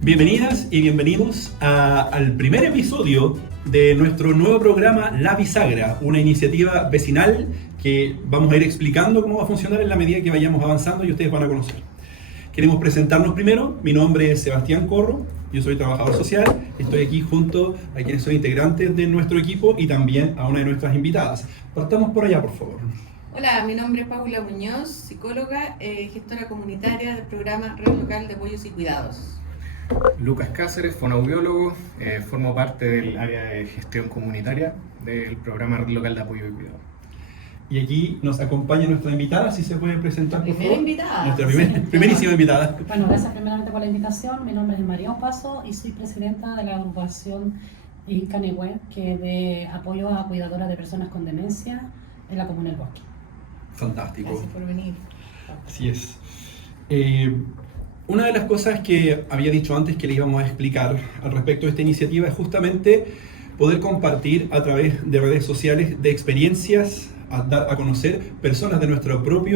Bienvenidas y bienvenidos al primer episodio de nuestro nuevo programa La Bisagra, una iniciativa vecinal que vamos a ir explicando cómo va a funcionar en la medida que vayamos avanzando y ustedes van a conocer. Queremos presentarnos primero. Mi nombre es Sebastián Corro, yo soy trabajador social, estoy aquí junto a quienes son integrantes de nuestro equipo y también a una de nuestras invitadas. Partamos por allá, por favor. Hola, mi nombre es Paula Muñoz, psicóloga, gestora comunitaria del programa Red Local de Apoyos y Cuidados. Lucas Cáceres, fonoaudiólogo, formo parte del área de gestión comunitaria del programa Red Local de Apoyo y Cuidado. Y aquí nos acompaña nuestra invitada, si se puede presentar, por favor. Invitada. Nuestra primerísima invitada. Bueno, gracias primeramente por la invitación. Mi nombre es María Opaso y soy presidenta de la agrupación Incanehue, que es de apoyo a cuidadoras de personas con demencia en la comuna del Bosque. Fantástico. Gracias por venir. Así es. Una de las cosas que había dicho antes que le íbamos a explicar al respecto de esta iniciativa es justamente poder compartir a través de redes sociales de experiencias, a dar a conocer personas de nuestra propia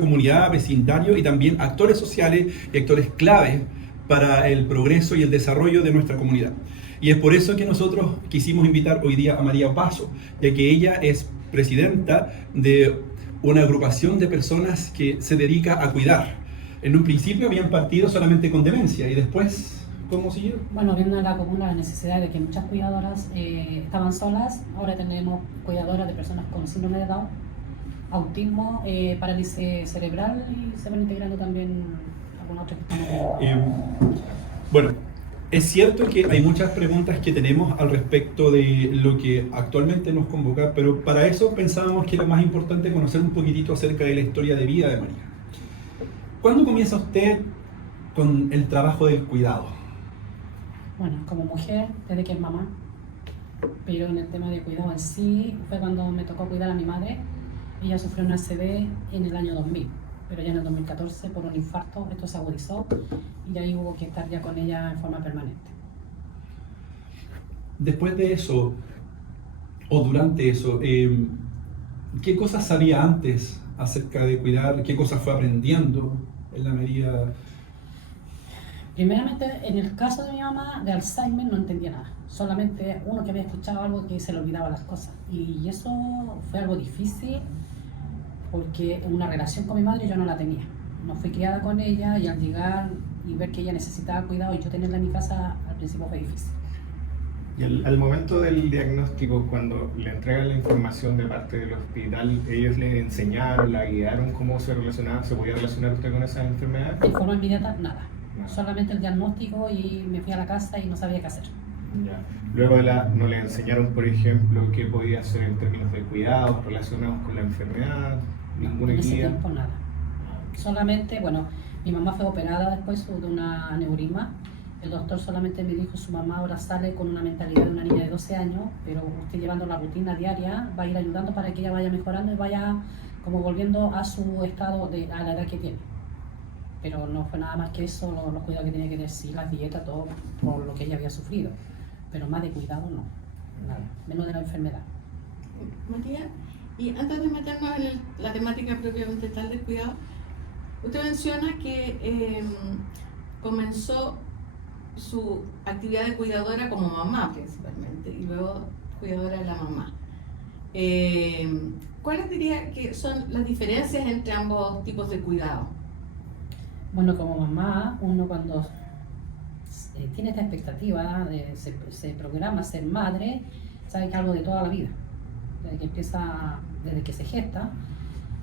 comunidad, vecindario y también actores sociales y actores clave para el progreso y el desarrollo de nuestra comunidad. Y es por eso que nosotros quisimos invitar hoy día a María Opaso, ya que ella es presidenta de una agrupación de personas que se dedica a cuidar. En un principio habían partido solamente con demencia y después, ¿cómo siguió? Bueno, viendo en la comuna la necesidad de que muchas cuidadoras estaban solas, ahora tenemos cuidadoras de personas con síndrome de Down, autismo, parálisis cerebral y se van integrando también algunas otras que están Bueno, es cierto que hay muchas preguntas que tenemos al respecto de lo que actualmente nos convoca, pero para eso pensábamos que era más importante conocer un poquitito acerca de la historia de vida de María. ¿Cuándo comienza usted con el trabajo del cuidado? Bueno, como mujer, desde que es mamá, pero en el tema de cuidado en sí, fue cuando me tocó cuidar a mi madre. Ella sufrió una ACV en el año 2000, pero ya en el 2014 por un infarto esto se agudizó y ahí hubo que estar ya con ella en forma permanente. Después de eso, o durante eso, ¿qué cosas sabía antes acerca de cuidar? ¿Qué cosas fue aprendiendo en la medida? Primeramente, en el caso de mi mamá, de Alzheimer, no entendía nada. Solamente uno que había escuchado algo que se le olvidaba las cosas. Y eso fue algo difícil porque una relación con mi madre yo no la tenía. No fui criada con ella y al llegar y ver que ella necesitaba cuidado y yo tenerla en mi casa, al principio fue difícil. Y al momento del diagnóstico, cuando le entregan la información de parte del hospital, ellos le enseñaron, la guiaron cómo se relacionaba, se podía relacionar usted con esa enfermedad. En forma inmediata, nada. Solamente el diagnóstico y me fui a la casa y no sabía qué hacer. Ya. Luego no le enseñaron, por ejemplo, qué podía hacer en términos de cuidados relacionados con la enfermedad, ninguna En ese guía. tiempo nada. Solamente, bueno, mi mamá fue operada después de una aneurisma. El doctor solamente me dijo, su mamá ahora sale con una mentalidad de una niña de 12 años, pero usted llevando la rutina diaria va a ir ayudando para que ella vaya mejorando y vaya como volviendo a su estado, a la edad que tiene. Pero no fue nada más que eso, los cuidados que tenía que decir, las dietas, todo por lo que ella había sufrido. Pero más de cuidado no, nada, menos de la enfermedad. María, y antes de meternos en la temática propiamente tal del cuidado, usted menciona que comenzó su actividad de cuidadora como mamá principalmente y luego cuidadora de la mamá. ¿Cuáles diría que son las diferencias entre ambos tipos de cuidado? Bueno, como mamá, uno cuando tiene esta expectativa, se programa a ser madre, sabe que es algo de toda la vida. Desde que se gesta,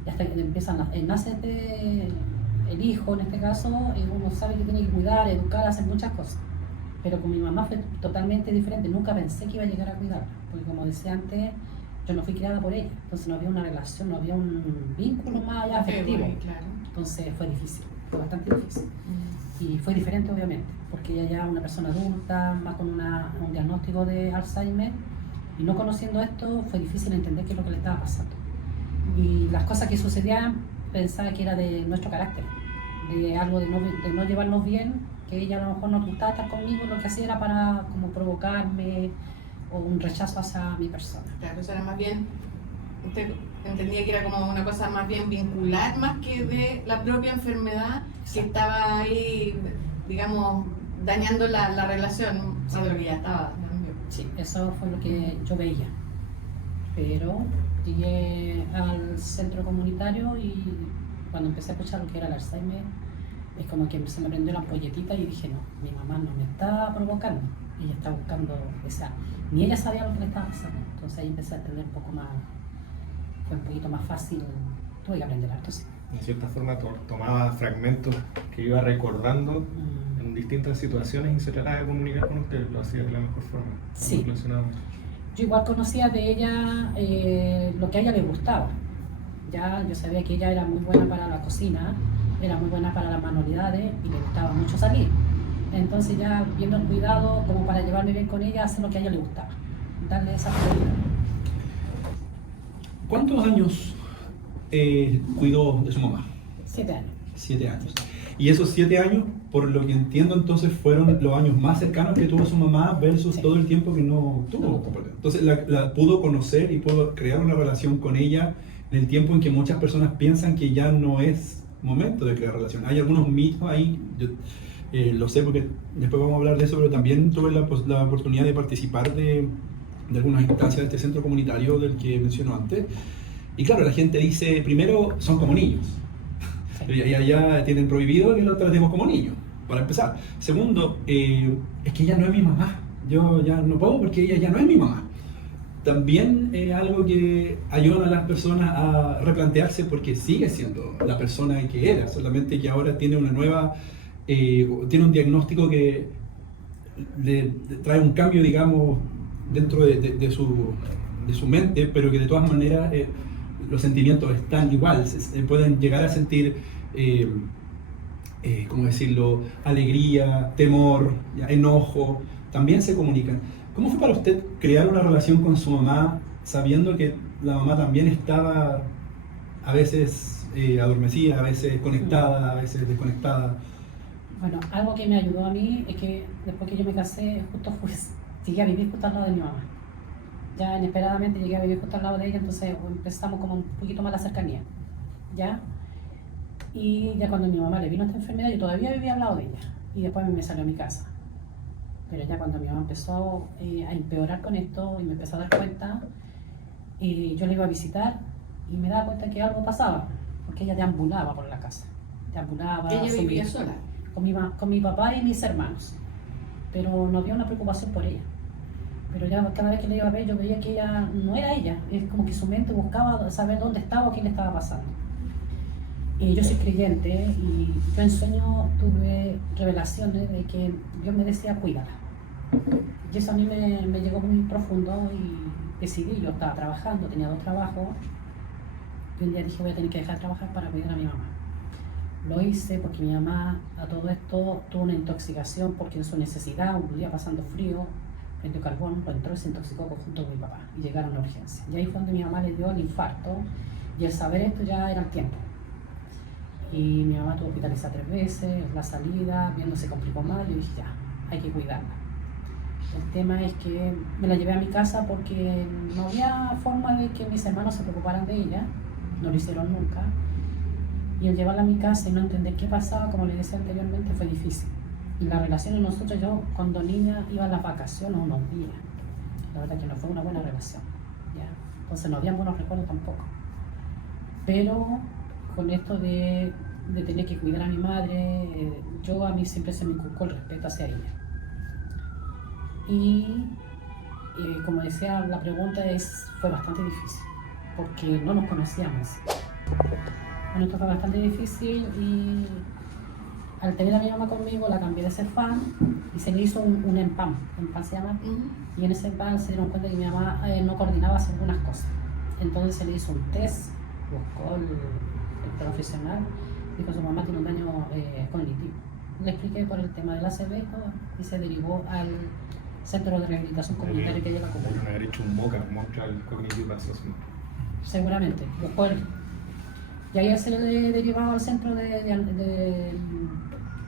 y hasta que nace el hijo en este caso, uno sabe que tiene que cuidar, educar, hacer muchas cosas. Pero con mi mamá fue totalmente diferente, nunca pensé que iba a llegar a cuidar, porque como decía antes, yo no fui criada por ella, entonces no había una relación, no había un vínculo más allá afectivo. Bueno, claro. Entonces fue difícil, fue bastante difícil. Y fue diferente obviamente, porque ella ya es una persona adulta, más con un diagnóstico de Alzheimer, y no conociendo esto fue difícil entender qué es lo que le estaba pasando. Y las cosas que sucedían pensaba que era de nuestro carácter, de algo de no llevarnos bien, que ella a lo mejor no le gustaba estar conmigo, lo que hacía era para como provocarme o un rechazo hacia mi persona. Claro, eso era más bien usted entendía que era como una cosa más bien vincular, más que de la propia enfermedad que estaba ahí, digamos, dañando la relación, siendo lo que ya estaba. Sí, eso fue lo que yo veía. Pero llegué al centro comunitario y cuando empecé a escuchar lo que era el Alzheimer, es como que se me prendió la ampolletita y dije, no, mi mamá no me está provocando, ella está buscando, o sea, ni ella sabía lo que le estaba pasando. Entonces ahí empecé a entender un poco más, fue un poquito más fácil, tuve que aprender harto, sí. En cierta forma tomaba fragmentos que iba recordando en distintas situaciones y se trataba de comunicar con usted, lo hacía de la mejor forma. Sí. Relacionado. Yo igual conocía de ella lo que a ella le gustaba. Ya yo sabía que ella era muy buena para la cocina, era muy buena para las manualidades y le gustaba mucho salir. Entonces ya viendo el cuidado como para llevarme bien con ella, hacer lo que a ella le gustaba, darle esa prioridad. ¿Cuántos años cuidó de su mamá? 7 años. 7 años. Y esos 7 años, por lo que entiendo, entonces fueron los años más cercanos que tuvo su mamá versus Sí. todo el tiempo que no tuvo. Entonces la pudo conocer y pudo crear una relación con ella en el tiempo en que muchas personas piensan que ya no es momento de crear relación. Hay algunos mitos ahí, yo lo sé porque después vamos a hablar de eso, pero también tuve la oportunidad de participar de algunas instancias de este centro comunitario del que menciono antes. Y claro, la gente dice, primero, son como niños. Y allá tienen prohibido que los tratemos como niños, para empezar. Segundo, es que ella no es mi mamá. Yo ya no puedo porque ella ya no es mi mamá. También es algo que ayuda a las personas a replantearse porque sigue siendo la persona que era, solamente que ahora tiene una nueva, tiene un diagnóstico que le trae un cambio, digamos, dentro de su mente, pero que de todas maneras los sentimientos están igual, se pueden llegar a sentir, ¿cómo decirlo?, alegría, temor, ya, enojo, también se comunican. ¿Cómo fue para usted crear una relación con su mamá sabiendo que la mamá también estaba a veces adormecida, a veces conectada, a veces desconectada? Bueno, algo que me ayudó a mí es que después que yo me casé, justo llegué a vivir justo al lado de mi mamá. Ya inesperadamente llegué a vivir justo al lado de ella, entonces empezamos como un poquito más la cercanía, ¿ya? Y ya cuando mi mamá le vino esta enfermedad, yo todavía vivía al lado de ella, y después me salió a mi casa. Pero ya cuando mi mamá empezó a empeorar con esto, y me empezó a dar cuenta, yo la iba a visitar, y me daba cuenta que algo pasaba, porque ella deambulaba por la casa. Deambulaba. ¿Ella vivía sola? Con mi papá y mis hermanos, pero no había una preocupación por ella. Pero ya cada vez que la iba a ver yo veía que ella no era ella, es como que su mente buscaba saber dónde estaba o qué le estaba pasando. Y yo soy creyente y yo en sueño tuve revelaciones de que Dios me decía cuídala. Y eso a mí me llegó muy profundo y decidí, yo estaba trabajando, tenía 2 trabajos, y un día dije voy a tener que dejar de trabajar para cuidar a mi mamá. Lo hice porque mi mamá a todo esto tuvo una intoxicación porque en su necesidad, un día pasando frío, prendió carbón, lo entró y se intoxicó junto con mi papá y llegaron a urgencia. Y ahí fue donde mi mamá le dio el infarto y el saber esto ya era el tiempo. Y mi mamá tuvo hospitalizada 3 veces, la salida, viendo se complicó más, yo dije ya, hay que cuidarla. El tema es que me la llevé a mi casa porque no había forma de que mis hermanos se preocuparan de ella, no lo hicieron nunca. Y el llevarla a mi casa y no entender qué pasaba, como les decía anteriormente, fue difícil. Y la relación de nosotros, yo cuando niña iba a las vacaciones unos días. La verdad que no fue una buena relación, ¿ya? Entonces no habían buenos recuerdos tampoco. Pero con esto de tener que cuidar a mi madre, a mí siempre se me inculcó el respeto hacia ella. Y como decía, la pregunta fue bastante difícil, porque no nos conocíamos. Bueno, esto fue bastante difícil y al tener a mi mamá conmigo la cambié de ser fan y se le hizo un EMPAM se llama, y en ese EMPAM se dieron cuenta que mi mamá no coordinaba algunas cosas. Entonces se le hizo un test, buscó el profesional, dijo que su mamá tiene un daño cognitivo. Le expliqué por el tema de la ACV y se derivó al centro de rehabilitación comunitaria que lleva como. Deben haber hecho un MOCA, Montreal Cognitive Assessment. Seguramente, buscó él. Y ahí se le derivaba al centro de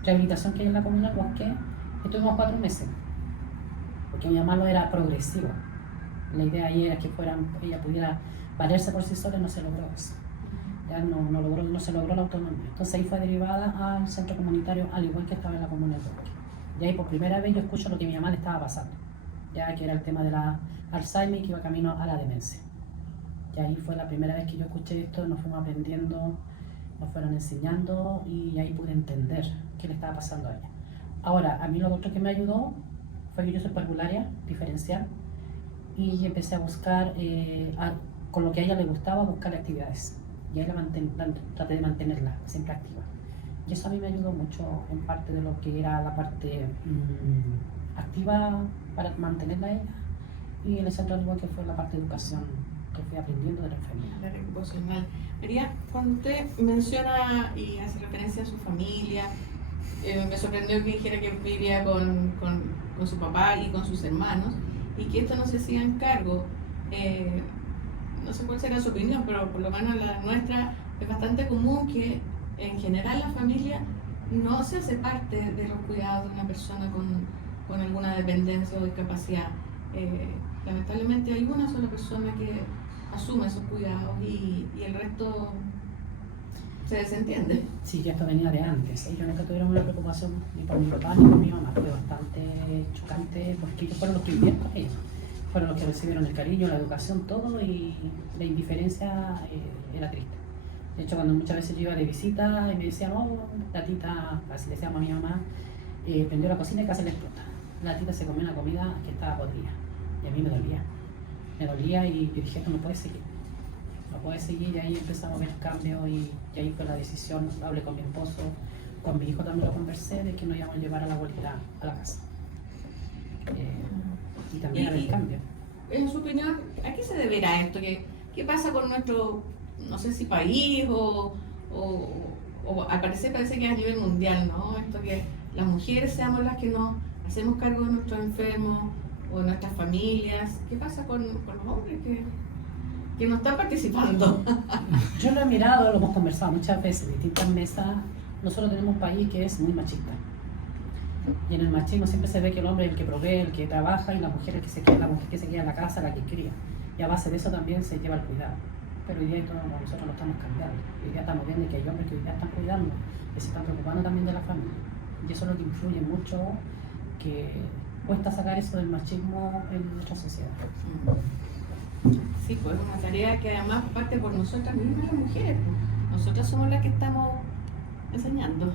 rehabilitación que hay en la comuna del Bosque. Estuvimos 4 meses, porque mi mamá lo era progresivo. La idea ahí era que ella pudiera valerse por sí sola no se logró eso. Ya no se logró la autonomía. Entonces ahí fue derivada al centro comunitario, al igual que estaba en la comuna de Roque. Y ahí por primera vez yo escucho lo que a mi mamá le estaba pasando, ya que era el tema de la Alzheimer y que iba camino a la demencia. Y ahí fue la primera vez que yo escuché esto, nos fuimos aprendiendo, nos fueron enseñando y ahí pude entender qué le estaba pasando a ella. Ahora, a mí lo otro que me ayudó fue que yo soy parvularia, diferencial, y empecé a buscar, con lo que a ella le gustaba, buscar actividades. Y ahí traté de mantenerla siempre activa. Y eso a mí me ayudó mucho en parte de lo que era la parte activa para mantenerla a ella. Y en el centro, al igual que fue la parte de educación que fui aprendiendo de la enfermedad. La ocupacional. María, cuando usted menciona y hace referencia a su familia, me sorprendió que dijera que vivía con su papá y con sus hermanos y que esto no se hacían cargo. No sé cuál será su opinión, pero por lo menos la nuestra es bastante común que en general la familia no se hace parte de los cuidados de una persona con alguna dependencia o discapacidad. Lamentablemente hay una sola persona que asume esos cuidados y el resto se desentiende. Sí, ya esto venía de antes. Ellos nunca tuvieron una preocupación ni por mi papá ni por mi mamá. Fue bastante chocante porque ellos fueron los que vivieron con ellos. Fueron los que recibieron el cariño, la educación, todo, y la indiferencia era triste. De hecho, cuando muchas veces yo iba de visita y me decían, oh, la tita, así le decíamos a mi mamá, prendió la cocina y casi le explota. La tita se comió una comida que estaba podrida y a mí me dolía. Me dolía y yo dije, esto no puede seguir. No puede seguir, y ahí empezamos a ver cambios y ahí fue la decisión. Hablé con mi esposo, con mi hijo también lo conversé, de que nos íbamos a llevar a la abuelita a la casa. Y también el cambio. En su opinión, ¿a qué se deberá esto? ¿Qué pasa con nuestro, no sé si país o al parecer parece que es a nivel mundial, ¿no? Esto que las mujeres seamos las que nos hacemos cargo de nuestros enfermos o de nuestras familias. ¿Qué pasa con los hombres que no están participando? Yo lo he mirado, lo hemos conversado muchas veces en distintas mesas. Nosotros tenemos un país que es muy machista. Y en el machismo siempre se ve que el hombre es el que provee, el que trabaja, y la mujer es la mujer que se queda en la casa, la que cría. Y a base de eso también se lleva el cuidado. Pero hoy día nosotros lo estamos cambiando. Hoy día estamos viendo que hay hombres que hoy día están cuidando, que se están preocupando también de la familia. Y eso es lo que influye mucho, que cuesta sacar eso del machismo en nuestra sociedad. Sí, pues es una tarea que además parte por nosotras mismas las mujeres. Nosotras somos las que estamos enseñando.